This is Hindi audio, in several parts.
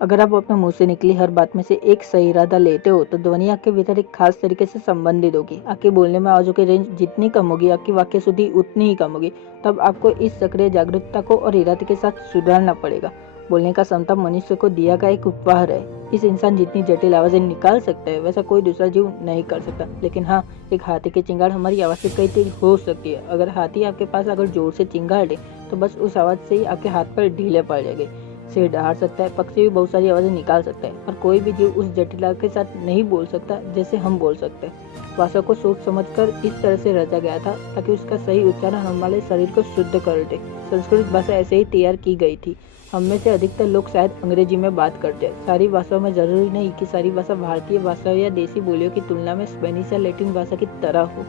अगर आप अपने मुंह से निकली हर बात में से एक सही इरादा लेते हो तो ध्वनि आपके भीतर एक खास तरीके से संबंधित होगी। आपके बोलने में आवाज़ों की रेंज जितनी कम होगी, आपकी वाक्य शुद्धि उतनी ही कम होगी। तब आपको इस सक्रिय जागरूकता को और इरादे के साथ सुधारना पड़ेगा। बोलने का क्षमता मनुष्य को दिया का एक उपहार है। इस इंसान जितनी जटिल आवाज़ें निकाल सकता है वैसा कोई दूसरा जीव नहीं कर सकता। लेकिन हाँ, एक हाथी की चिंगाड़ हमारी आवाज़ से कई तेज हो सकती है। अगर हाथी आपके पास अगर जोर से चिंगाड़े तो बस उस आवाज़ से ही आपके हाथ पर ढीले पड़ जाएंगे। सिर दहाड़ सकता है, पक्षी भी बहुत सारी आवाज़ें निकाल सकता है, पर कोई भी जीव उस जटिलता के साथ नहीं बोल सकता जैसे हम बोल सकते हैं। भाषा को सोच समझकर इस तरह से रचा गया था ताकि उसका सही उच्चारण हमारे शरीर को शुद्ध कर दे। संस्कृत भाषा ऐसे ही तैयार की गई थी। हम में से अधिकतर लोग शायद अंग्रेजी में बात करते हैं। सारी भाषाओं में जरूरी नहीं कि सारी भाषा भारतीय भाषाओं या देसी बोलियों की तुलना में स्पेनिश या लैटिन भाषा की तरह हो।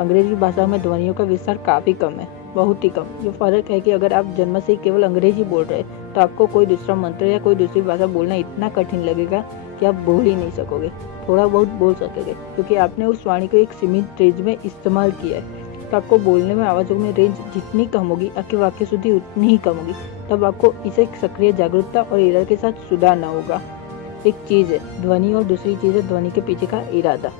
अंग्रेजी भाषा में ध्वनियों का विस्तार काफी कम है, बहुत ही कम। ये फर्क है कि अगर आप जन्म से ही केवल अंग्रेजी बोल रहे तो आपको कोई दूसरा मंत्र या कोई दूसरी भाषा बोलना इतना कठिन लगेगा कि आप बोल ही नहीं सकोगे। थोड़ा बहुत बोल सकोगे क्योंकि आपने उस वाणी को एक सीमित रेंज में इस्तेमाल किया है। तो आपको बोलने में आवाज़ों में रेंज जितनी कम होगी, आपकी वाक्य शुद्धि उतनी ही कम होगी। तब आपको इसे सक्रिय जागरूकता और इरादे के साथ सुधारना होगा। एक चीज़ है ध्वनि और दूसरी चीज़ है ध्वनि के पीछे का इरादा।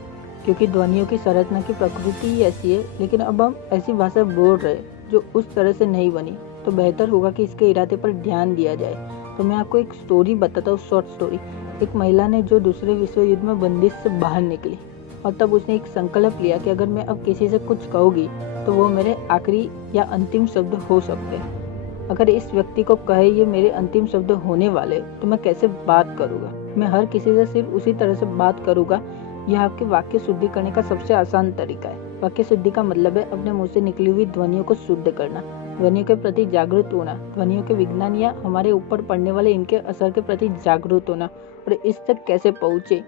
क्योंकि ध्वनियों की संरचना की प्रकृति ही ऐसी है, लेकिन अब हम ऐसी भाषा बोल रहे हैं जो उस तरह से नहीं बनी, तो बेहतर होगा कि इसके इरादे पर ध्यान दिया जाए। तो मैं आपको एक स्टोरी बताता हूँ, शॉर्ट स्टोरी। एक महिला ने जो दूसरे विश्व युद्ध में बंदिश से बाहर निकली और तब उसने एक संकल्प लिया कि अगर मैं अब किसी से कुछ कहूँगी तो वो मेरे आखिरी या अंतिम शब्द हो सकते हैं। अगर इस व्यक्ति को कहे ये मेरे अंतिम शब्द होने वाले तो मैं कैसे बात करूँगा? मैं हर किसी से सिर्फ उसी तरह से बात करूँगा। यह आपके वाक्य शुद्धि करने का सबसे आसान तरीका है। वाक्य शुद्धि का मतलब है अपने मुंह से निकली हुई ध्वनियों को शुद्ध करना, ध्वनियों के प्रति जागरूक होना, ध्वनियों के विज्ञान या हमारे ऊपर पड़ने वाले इनके असर के प्रति जागरूक होना और इस तक कैसे पहुँचे।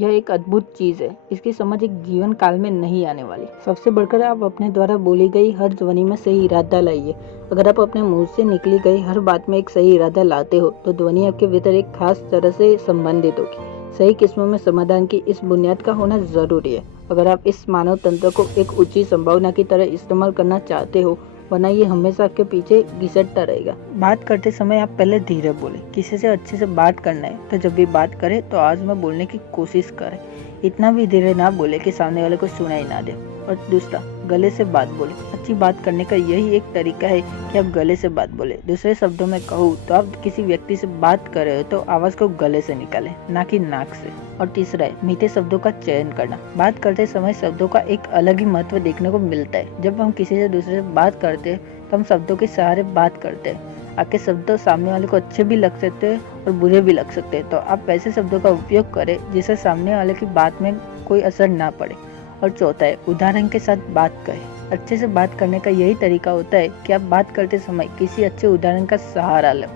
यह एक अद्भुत चीज है। इसकी समझ एक जीवन काल में नहीं आने वाली। सबसे बढ़कर आप अपने द्वारा बोली गई हर ध्वनि में सही इरादा लाइए। अगर आप अपने मुंह से निकली गई हर बात में एक सही इरादा लाते हो तो ध्वनि आपके भीतर एक खास तरह से संबंधित होगी। सही किस्मों में समाधान की इस बुनियाद का होना जरूरी है। अगर आप इस मानव तंत्र को एक ऊंची संभावना की तरह इस्तेमाल करना चाहते हो, वरना ये हमेशा आपके पीछे घिसटता रहेगा। बात करते समय आप पहले धीरे बोले। किसी से अच्छे से बात करना है तो जब भी बात करें तो आज में बोलने की कोशिश करें। इतना भी धीरे ना बोले कि सामने वाले को सुनाई ना दे। और दूसरा, गले से बात बोले। अच्छी बात करने का यही एक तरीका है कि आप गले से बात बोले। दूसरे शब्दों में कहूँ तो आप किसी व्यक्ति से बात कर रहे हो तो आवाज को गले से निकालें, ना कि नाक से। और तीसरा है मीठे शब्दों का चयन करना। बात करते समय शब्दों का एक अलग ही महत्व देखने को मिलता है। जब हम किसी से दूसरे से बात करते हैं तो हम शब्दों के सहारे बात करते हैं। आपके शब्द सामने वाले को अच्छे भी लग सकते हैं और बुरे भी लग सकते हैं, तो आप वैसे शब्दों का उपयोग करें जिससे सामने वाले की बात में कोई असर ना पड़े। और चौथा है उदाहरण के साथ बात करें। अच्छे से बात करने का यही तरीका होता है कि आप बात करते समय किसी अच्छे उदाहरण का सहारा लो,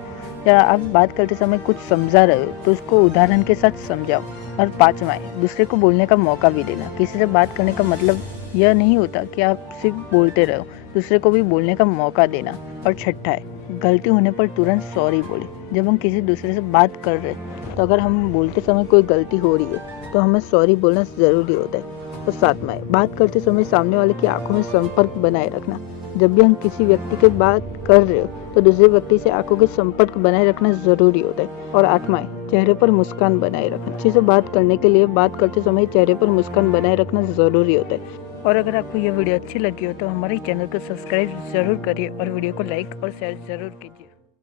या आप बात करते समय कुछ समझा रहे हो तो उसको उदाहरण के साथ समझाओ। और पांचवा है दूसरे को बोलने का मौका भी देना। किसी से बात करने का मतलब यह नहीं होता कि आप सिर्फ बोलते रहो, दूसरे को भी बोलने का मौका देना। और छठा है गलती होने पर तुरंत सॉरी बोले। जब हम किसी दूसरे से बात कर रहे हैं तो अगर हम बोलते समय कोई गलती हो रही है तो हमें सॉरी बोलना जरूरी होता है। और सातवां है बात करते समय सामने वाले की आंखों में संपर्क बनाए रखना। जब भी हम किसी व्यक्ति की बात कर रहे हो तो दूसरे व्यक्ति से आंखों के संपर्क बनाए रखना जरूरी होता है। और आठवां है चेहरे पर मुस्कान बनाए रखना। अच्छे से बात करने के लिए बात करते समय चेहरे पर मुस्कान बनाए रखना जरूरी होता है। और अगर आपको यह वीडियो अच्छी लगी हो तो हमारे चैनल को सब्सक्राइब जरूर करिए और वीडियो को लाइक और शेयर जरूर कीजिए।